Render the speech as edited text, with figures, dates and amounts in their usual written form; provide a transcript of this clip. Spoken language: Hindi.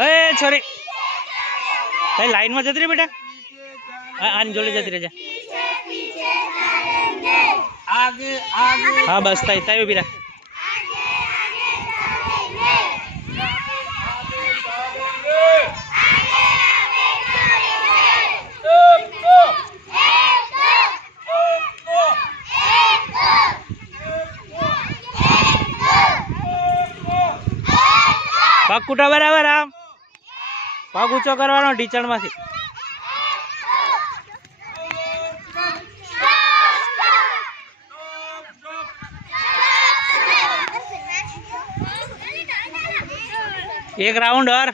ए छोरी कई लाइन में जती रही बेटा आनी जोड़ी जती रह जा आगे आगे हाँ बस तय तय भी रहा पग कूटा बराबर आम पग ऊंचो करवानो ढीचण मांथी एक राउंड और